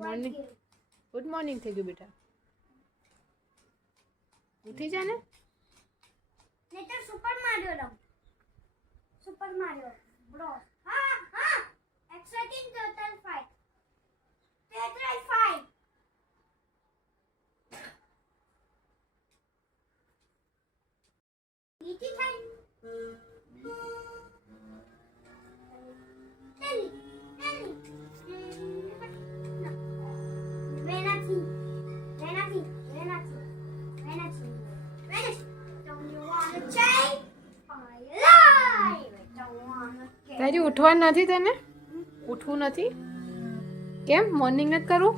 morning good morning થઈ ગયું બેટા ઉઠી જા ને નહીં તો સુપર મારિયો રમ સુપર મારિયો બ્રો હા હા એક્સાઇટિંગ ટોટલ ફાઇટ ઈટી થાય તારી ઉઠવાનું નથી તને ઉઠવું નથી કેમ મોર્નિંગ નથી કરવું